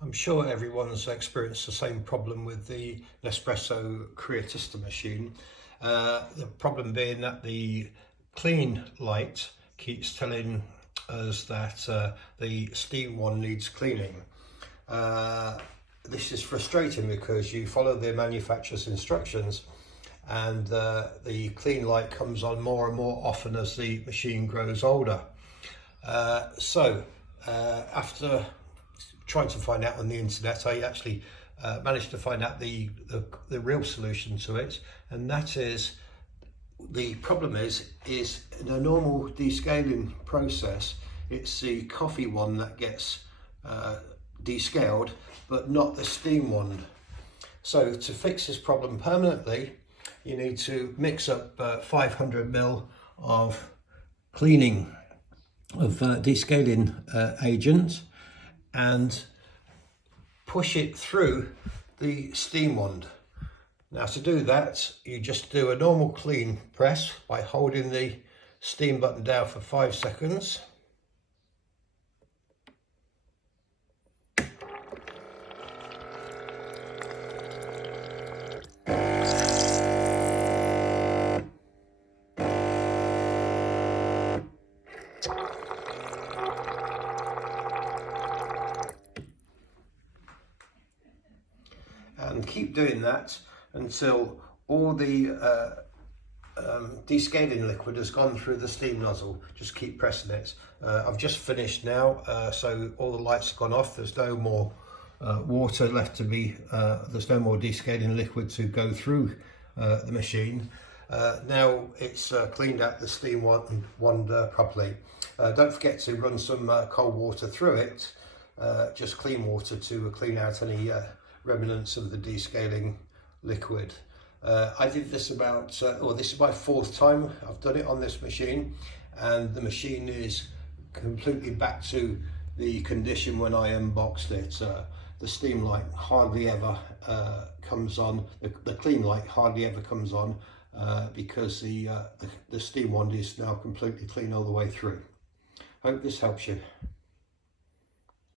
I'm sure everyone's experienced the same problem with the Nespresso Creatista machine. The problem being that the clean light keeps telling us that the steam one needs cleaning. This is frustrating because you follow the manufacturer's instructions and the clean light comes on more and more often as the machine grows older. After trying to find out on the internet, I actually managed to find out the real solution to it, and that is, the problem is in a normal descaling process, it's the coffee one that gets descaled, but not the steam one. So to fix this problem permanently, you need to mix up 500 ml of cleaning of descaling agent and push it through the steam wand. Now to do that, you just do a normal clean press by holding the steam button down for 5 seconds. And keep doing that until all the descaling liquid has gone through the steam nozzle. Just keep pressing it. I've just finished now, so all the lights have gone off. There's no more water left to be, there's no more descaling liquid to go through the machine. Now it's cleaned out the steam wand properly. Don't forget to run some cold water through it, just clean water to clean out any remnants of the descaling liquid. I did this about, this is my 4th time I've done it on this machine, and the machine is completely back to the condition when I unboxed it. The steam light hardly ever comes on, the clean light hardly ever comes on, because the steam wand is now completely clean all the way through. Hope this helps you.